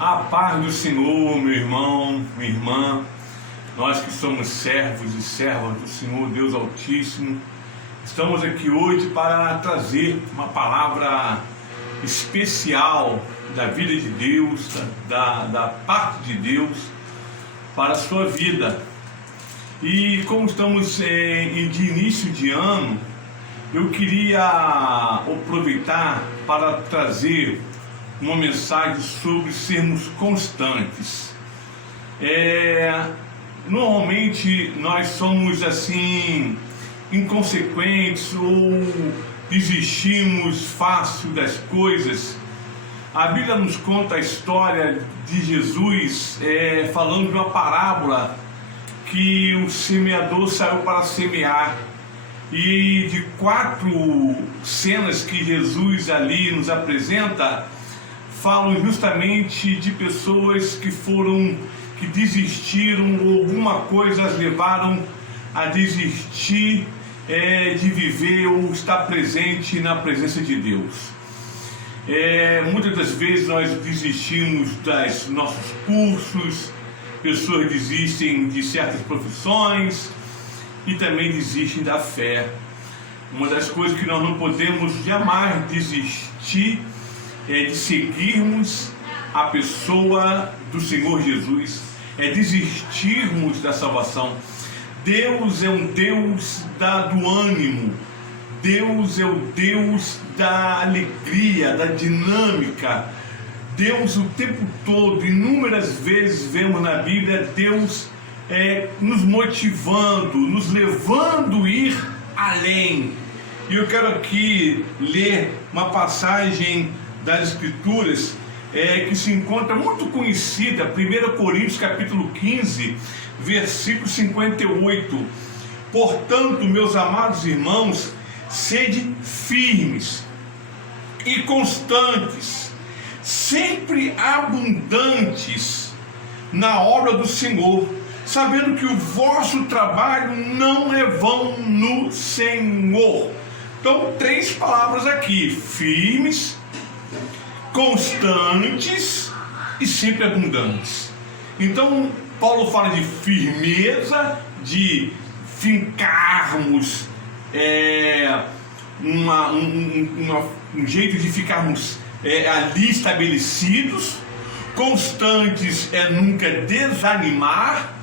A paz do Senhor, meu irmão, minha irmã, nós que somos servos e servas do Senhor Deus Altíssimo, estamos aqui hoje para trazer uma palavra especial da vida de Deus, da parte de Deus para a sua vida. E como estamos de início de ano, eu queria aproveitar para trazer uma mensagem sobre sermos constantes. Normalmente nós somos assim inconsequentes ou desistimos fácil das coisas. A Bíblia nos conta a história de Jesus falando de uma parábola que o semeador saiu para semear. E de 4 cenas que Jesus ali nos apresenta, falam justamente de pessoas que desistiram, ou alguma coisa as levaram a desistir de viver ou estar presente na presença de Deus. Muitas das vezes nós desistimos dos nossos cursos, pessoas desistem de certas profissões e também desistem da fé. Uma das coisas que nós não podemos jamais desistir é de seguirmos a pessoa do Senhor Jesus, é desistirmos da salvação. Deus é um Deus do ânimo, Deus é o Deus da alegria, da dinâmica. Deus o tempo todo, inúmeras vezes vemos na Bíblia Deus nos motivando, nos levando a ir além. E eu quero aqui ler uma passagem das Escrituras que se encontra muito conhecida, 1 Coríntios capítulo 15, versículo 58. Portanto, meus amados irmãos, sede firmes e constantes, sempre abundantes na obra do Senhor, sabendo que o vosso trabalho não é vão no Senhor. Então, 3 palavras aqui: firmes, constantes e sempre abundantes. Então, Paulo fala de firmeza, de fincarmos um jeito de ficarmos ali estabelecidos. Constantes é nunca desanimar.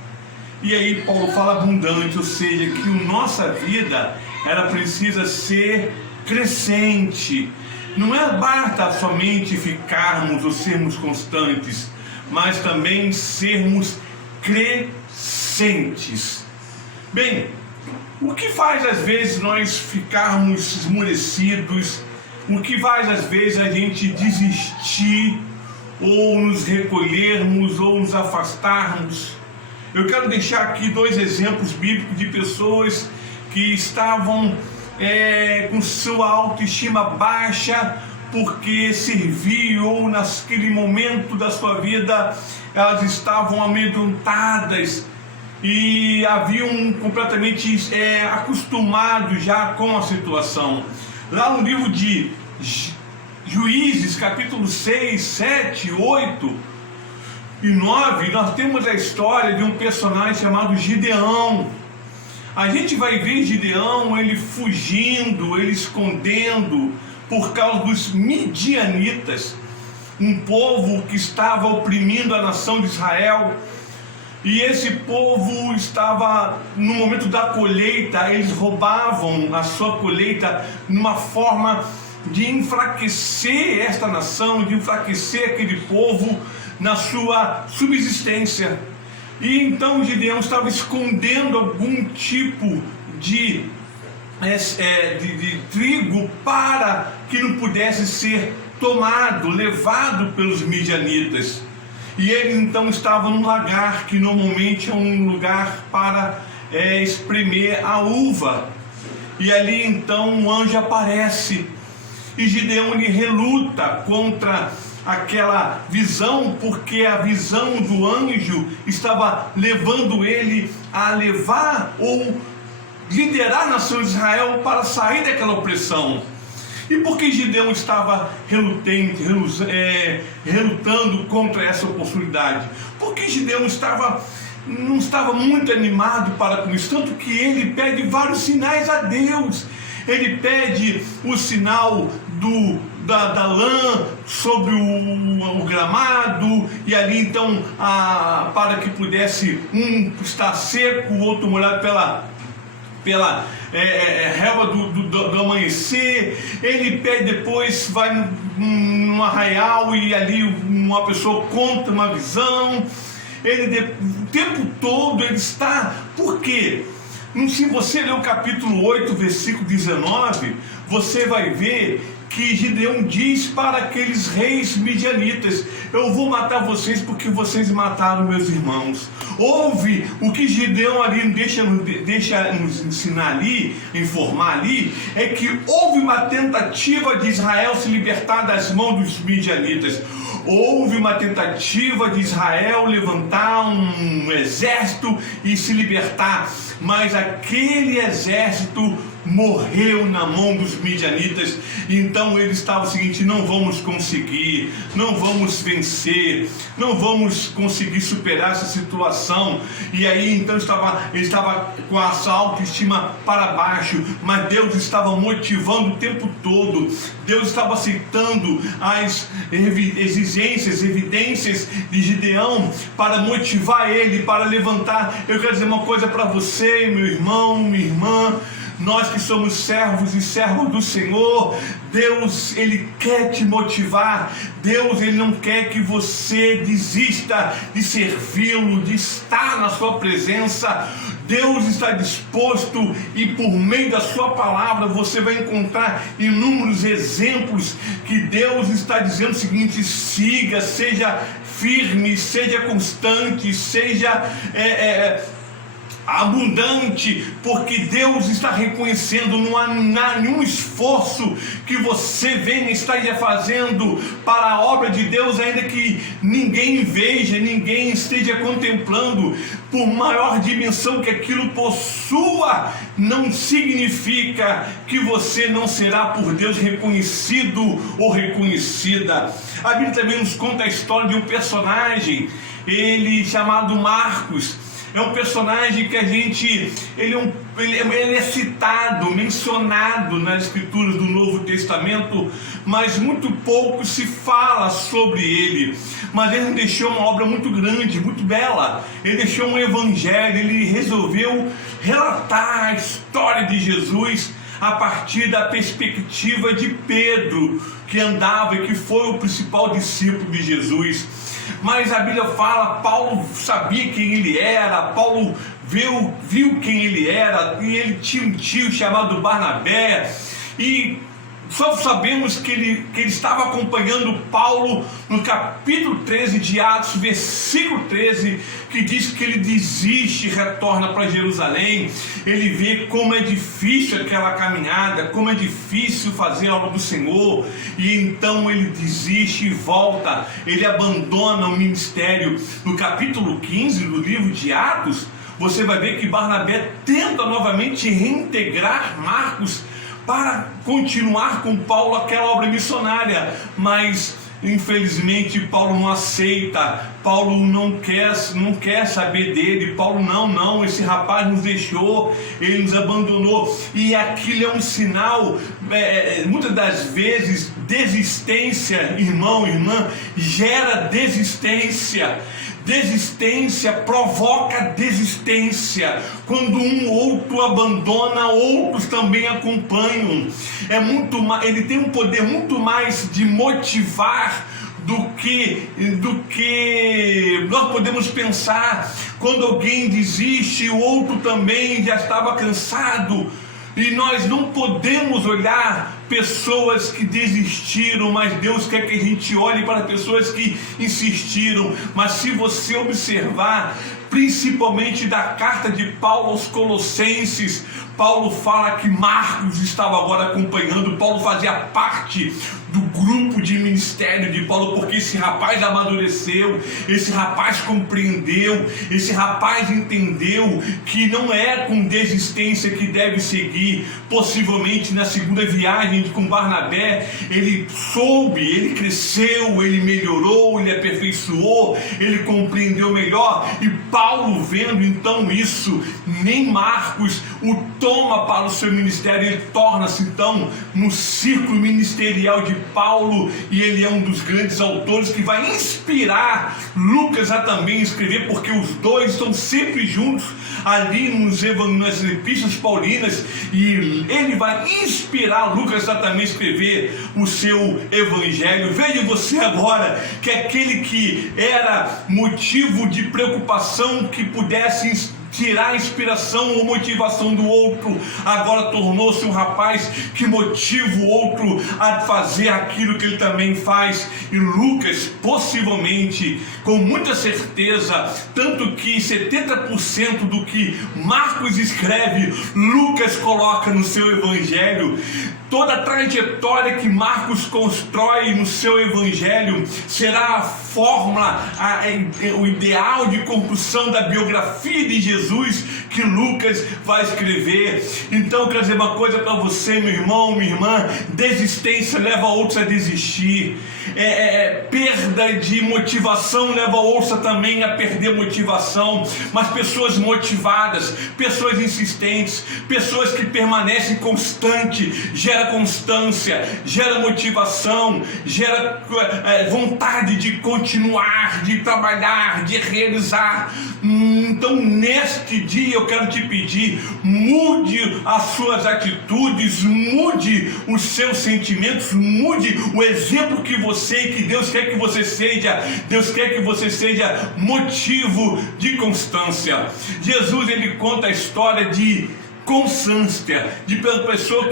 E aí Paulo fala abundante, ou seja, que a nossa vida ela precisa ser crescente. Não basta somente ficarmos ou sermos constantes, mas também sermos crescentes. Bem, o que faz às vezes nós ficarmos esmorecidos? O que faz às vezes a gente desistir, ou nos recolhermos, ou nos afastarmos? Eu quero deixar aqui 2 exemplos bíblicos de pessoas que estavam com sua autoestima baixa, porque serviam, ou naquele momento da sua vida elas estavam amedrontadas e haviam completamente acostumado já com a situação. Lá no livro de Juízes, capítulo 6, 7, 8 e 9, nós temos a história de um personagem chamado Gideão. A gente vai ver Gideão, ele fugindo, ele escondendo por causa dos midianitas, um povo que estava oprimindo a nação de Israel. E esse povo estava, no momento da colheita, eles roubavam a sua colheita numa forma de enfraquecer esta nação, de enfraquecer aquele povo na sua subsistência. E então Gideão estava escondendo algum tipo de trigo para que não pudesse ser tomado, levado pelos midianitas. E ele então estava num lagar, que normalmente é um lugar para espremer a uva. E ali então um anjo aparece, e Gideão ele reluta contra aquela visão, porque a visão do anjo estava levando ele a levar ou liderar a nação de Israel para sair daquela opressão. E por que Gideão estava relutante, relutando contra essa oportunidade? Porque Gideão não estava muito animado para com isso, tanto que ele pede vários sinais a Deus. Ele pede o sinal da lã sobre o gramado, e ali então para que pudesse um estar seco, o outro molhado pela relva do amanhecer. Ele pede, depois vai num arraial e ali uma pessoa conta uma visão. O tempo todo ele está. Por quê? Se você ler o capítulo 8, versículo 19, você vai ver que Gideão diz para aqueles reis midianitas: eu vou matar vocês porque vocês mataram meus irmãos. Houve o que Gideão ali deixa nos ensinar ali, informar ali, é que houve uma tentativa de Israel se libertar das mãos dos midianitas. Houve uma tentativa de Israel levantar um exército e se libertar, mas aquele exército morreu na mão dos midianitas. Então ele estava o seguinte: não vamos conseguir, não vamos vencer, não vamos conseguir superar essa situação. E aí então ele estava com a sua autoestima para baixo, mas Deus estava motivando o tempo todo. Deus estava aceitando as evidências de Gideão para motivar ele, para levantar. Eu quero dizer uma coisa para você, meu irmão, minha irmã. Nós que somos servos e servas do Senhor, Deus, Ele quer te motivar. Deus, Ele não quer que você desista de servi-lo, de estar na sua presença. Deus está disposto, e por meio da sua palavra você vai encontrar inúmeros exemplos que Deus está dizendo o seguinte: siga, seja firme, seja constante, seja abundante, porque Deus está reconhecendo. Não há nenhum esforço que você venha esteja fazendo para a obra de Deus, ainda que ninguém veja, ninguém esteja contemplando, por maior dimensão que aquilo possua, não significa que você não será por Deus reconhecido ou reconhecida. A Bíblia também nos conta a história de um personagem, ele chamado Marcos. É um personagem que ele é citado, mencionado nas escrituras do Novo Testamento, mas muito pouco se fala sobre ele. Mas ele deixou uma obra muito grande, muito bela. Ele deixou um evangelho, ele resolveu relatar a história de Jesus a partir da perspectiva de Pedro, que andava e que foi o principal discípulo de Jesus. Mas a Bíblia fala, Paulo sabia quem ele era, Paulo viu quem ele era, e ele tinha um tio chamado Barnabé, e só sabemos que ele estava acompanhando Paulo no capítulo 13 de Atos, versículo 13, que diz que ele desiste e retorna para Jerusalém. Ele vê como é difícil aquela caminhada, como é difícil fazer a obra do Senhor, e então ele desiste e volta, ele abandona o ministério. No capítulo 15 do livro de Atos, você vai ver que Barnabé tenta novamente reintegrar Marcos para continuar com Paulo aquela obra missionária, mas infelizmente Paulo não aceita. Paulo não quer saber dele. Paulo, não, esse rapaz nos deixou, ele nos abandonou. E aquilo é um sinal, muitas das vezes, desistência. Irmão, irmã, gera desistência. Desistência provoca desistência. Quando um outro abandona, outros também acompanham. Ele tem um poder muito mais de motivar do que nós podemos pensar. Quando alguém desiste, o outro também já estava cansado. E nós não podemos olhar pessoas que desistiram, mas Deus quer que a gente olhe para pessoas que insistiram. Mas se você observar, principalmente da carta de Paulo aos Colossenses, Paulo fala que Marcos estava agora acompanhando. Paulo fazia parte do grupo de ministério de Paulo, porque esse rapaz amadureceu, esse rapaz compreendeu, esse rapaz entendeu que não é com desistência que deve seguir. Possivelmente na segunda viagem com Barnabé, ele soube, ele cresceu, ele melhorou, ele aperfeiçoou, ele compreendeu melhor. E Paulo, vendo então isso, nem Marcos o toma para o seu ministério, ele torna-se então no círculo ministerial de Paulo, e ele é um dos grandes autores que vai inspirar Lucas a também escrever, porque os dois estão sempre juntos ali nas epístolas paulinas, e ele vai inspirar Lucas a também escrever o seu evangelho. Veja você agora que aquele que era motivo de preocupação que pudesse tirar a inspiração ou motivação do outro, agora tornou-se um rapaz que motiva o outro a fazer aquilo que ele também faz. E Lucas, possivelmente, com muita certeza, tanto que 70% do que Marcos escreve, Lucas coloca no seu evangelho. Toda a trajetória que Marcos constrói no seu evangelho será a fórmula, o ideal de construção da biografia de Jesus que Lucas vai escrever. Então eu quero dizer uma coisa para você, meu irmão, minha irmã: desistência leva outros a desistir, perda de motivação leva outros também a perder motivação. Mas pessoas motivadas, pessoas insistentes, pessoas que permanecem constantes, gera constância, gera motivação, gera vontade de continuar, de trabalhar, de realizar. Então neste dia eu quero te pedir: mude as suas atitudes, mude os seus sentimentos, mude o exemplo que você e que Deus quer que você seja. Deus quer que você seja motivo de constância. Jesus, ele conta a história de constância, de pessoa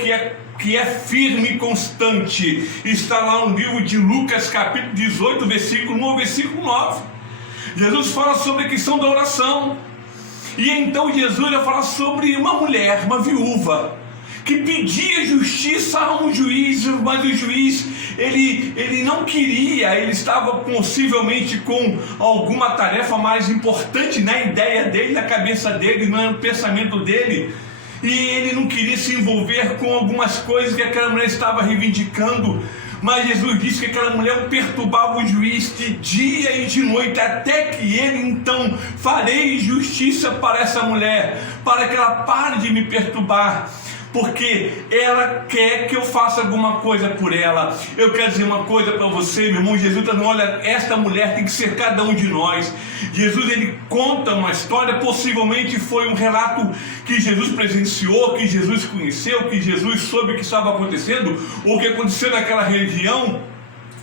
que é firme e constante. Está lá no livro de Lucas, capítulo 18, versículo 1 ao versículo 9. Jesus fala sobre a questão da oração. E então Jesus vai falar sobre uma mulher, uma viúva, que pedia justiça a um juiz, mas o juiz, ele não queria, ele estava possivelmente com alguma tarefa mais importante na ideia dele, na cabeça dele, no pensamento dele. E ele não queria se envolver com algumas coisas que aquela mulher estava reivindicando. Mas Jesus disse que aquela mulher perturbava o juiz de dia e de noite, até que ele então: farei justiça para essa mulher, para que ela pare de me perturbar, porque ela quer que eu faça alguma coisa por ela. Eu quero dizer uma coisa para você, meu irmão. Jesus está dizendo: olha, esta mulher tem que ser cada um de nós. Jesus, ele conta uma história, possivelmente foi um relato que Jesus presenciou, que Jesus conheceu, que Jesus soube o que estava acontecendo, ou que aconteceu naquela região.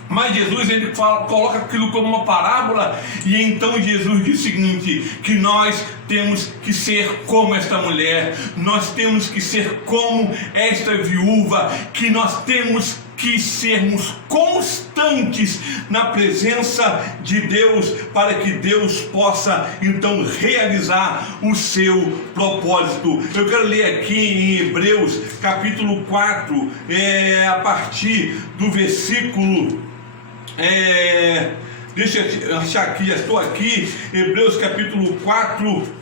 Mas Jesus, ele coloca aquilo como uma parábola, e então Jesus diz o seguinte: que nós temos que ser como esta mulher, nós temos que ser como esta viúva, que nós temos que sermos constantes na presença de Deus, para que Deus possa então realizar o seu propósito. Eu quero ler aqui em Hebreus capítulo 4, a partir do versículo... deixa eu achar aqui, já estou aqui. Hebreus capítulo 4,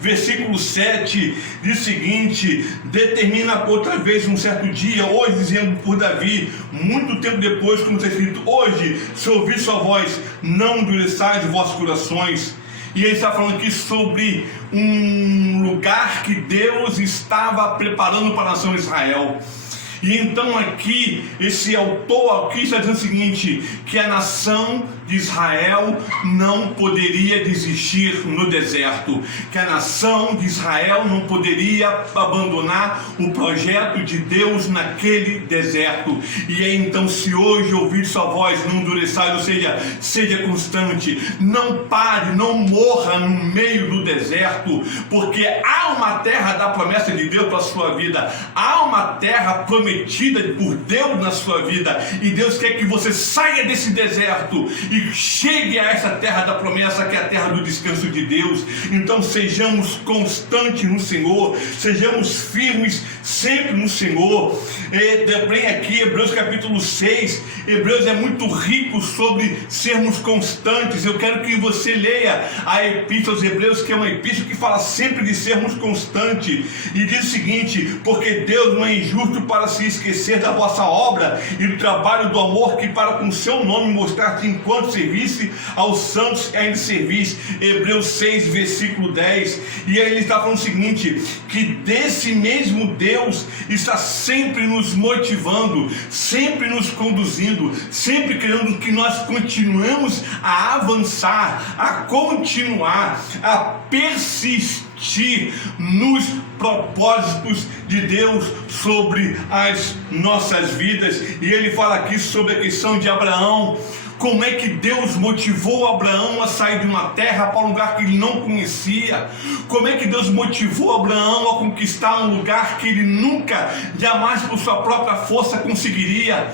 versículo 7, diz o seguinte: determina outra vez um certo dia, hoje, dizendo por Davi, muito tempo depois, como está escrito: hoje, se ouvir sua voz, não endureçais os vossos corações. E ele está falando aqui sobre um lugar que Deus estava preparando para a nação de Israel. E então aqui, esse autor aqui está dizendo o seguinte: que a nação de Israel não poderia desistir no deserto, que a nação de Israel não poderia abandonar o projeto de Deus naquele deserto. E aí então, se hoje ouvir sua voz, não endureçais, ou seja, seja constante, não pare, não morra no meio do deserto, porque há uma terra da promessa de Deus para a sua vida, há uma terra prometida prometida por Deus na sua vida, e Deus quer que você saia desse deserto e chegue a essa terra da promessa, que é a terra do descanso de Deus. Então sejamos constantes no Senhor, sejamos firmes sempre no Senhor. Lembrei aqui Hebreus capítulo 6. Hebreus é muito rico sobre sermos constantes. Eu quero que você leia a epístola aos Hebreus, que é uma epístola que fala sempre de sermos constantes, e diz o seguinte: porque Deus não é injusto para se esquecer da vossa obra e do trabalho do amor que para com seu nome mostraste enquanto servisse aos santos e ainda servis. Hebreus 6 versículo 10. E aí ele está falando o seguinte: que desse mesmo Deus está sempre nos motivando, sempre nos conduzindo, sempre querendo que nós continuemos a avançar, a continuar, a persistir nos propósitos de Deus sobre as nossas vidas. E ele fala aqui sobre a questão de Abraão. Como é que Deus motivou Abraão a sair de uma terra para um lugar que ele não conhecia? Como é que Deus motivou Abraão a conquistar um lugar que ele nunca, jamais por sua própria força conseguiria?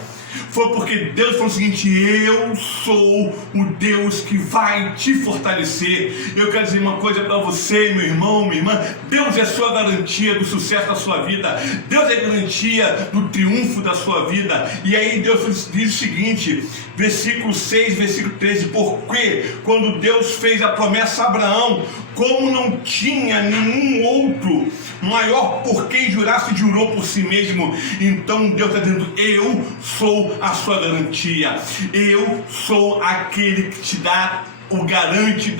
Foi porque Deus falou o seguinte: eu sou o Deus que vai te fortalecer. Eu quero dizer uma coisa para você, meu irmão, minha irmã: Deus é a sua garantia do sucesso da sua vida, Deus é a garantia do triunfo da sua vida. E aí Deus diz o seguinte, versículo 6, versículo 13: porque quando Deus fez a promessa a Abraão, como não tinha nenhum outro maior por quem jurasse, jurou por si mesmo. Então Deus está dizendo: eu sou a sua garantia, eu sou aquele que te dá o garante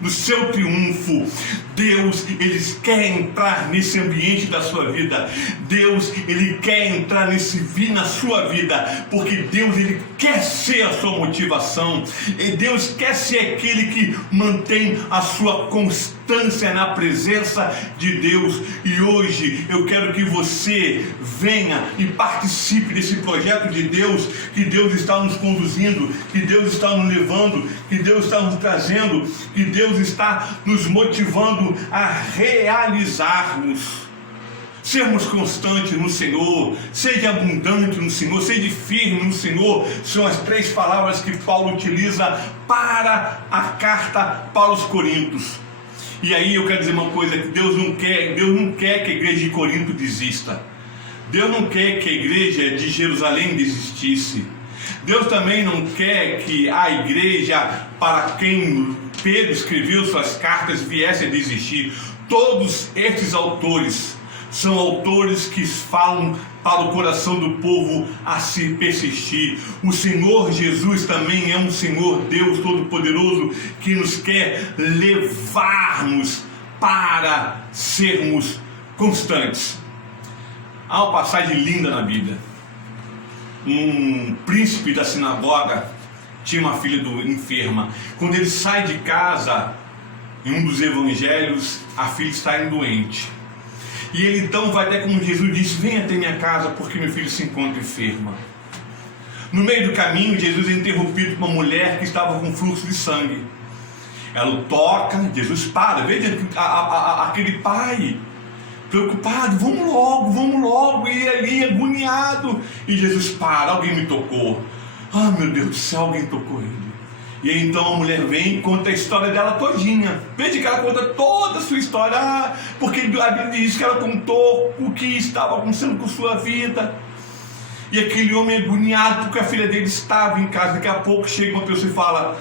do seu triunfo. Deus, Ele quer entrar nesse ambiente da sua vida. Deus, Ele quer entrar na sua vida, porque Deus, Ele quer ser a sua motivação. E Deus quer ser aquele que mantém a sua constância na presença de Deus. E hoje eu quero que você venha e participe desse projeto de Deus, que Deus está nos conduzindo, que Deus está nos levando, que Deus está nos trazendo, que Deus está nos motivando a realizarmos. Sermos constantes no Senhor, seja abundante no Senhor, seja firme no Senhor. São as 3 palavras que Paulo utiliza para a carta para os Coríntios. E aí eu quero dizer uma coisa: que Deus não quer que a igreja de Corinto desista. Deus não quer que a igreja de Jerusalém desistisse. Deus também não quer que a igreja para quem Pedro escreveu suas cartas viesse a desistir. Todos estes autores são autores que falam para o coração do povo a se persistir. O Senhor Jesus também é um Senhor Deus Todo-Poderoso que nos quer levar-nos para sermos constantes. Há uma passagem linda na Bíblia. Um príncipe da sinagoga tinha uma filha enferma. Quando ele sai de casa, em um dos evangelhos, a filha está doente. E ele então vai até como Jesus disse: venha até minha casa porque meu filho se encontra enferma. No meio do caminho, Jesus é interrompido por uma mulher que estava com fluxo de sangue. Ela o toca, Jesus para. Veja aquele pai preocupado: vamos logo, e ali agoniado. E Jesus para: alguém me tocou. Ah, meu Deus do céu, alguém tocou ele. E aí, então a mulher vem e conta a história dela todinha. Veja que ela conta toda a sua história, porque a Bíblia diz que ela contou o que estava acontecendo com sua vida. E aquele homem agoniado porque a filha dele estava em casa. Daqui a pouco chega uma pessoa e fala: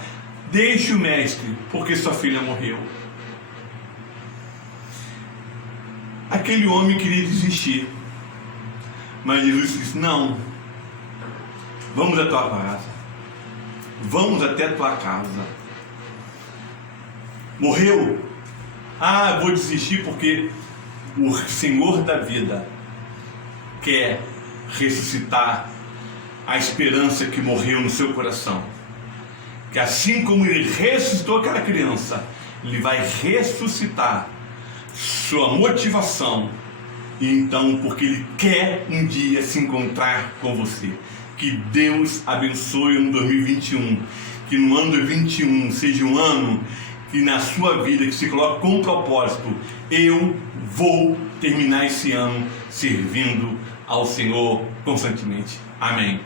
deixe o mestre, porque sua filha morreu. Aquele homem queria desistir, mas Jesus disse: não, vamos à tua casa, vamos até a tua casa. Morreu? Ah, vou desistir porque o Senhor da vida quer ressuscitar a esperança que morreu no seu coração. Que assim como Ele ressuscitou aquela criança, Ele vai ressuscitar sua motivação. E então, porque Ele quer um dia se encontrar com você. Que Deus abençoe no 2021. Que no ano 2021 seja um ano que na sua vida, que se coloque com propósito: eu vou terminar esse ano servindo ao Senhor constantemente. Amém.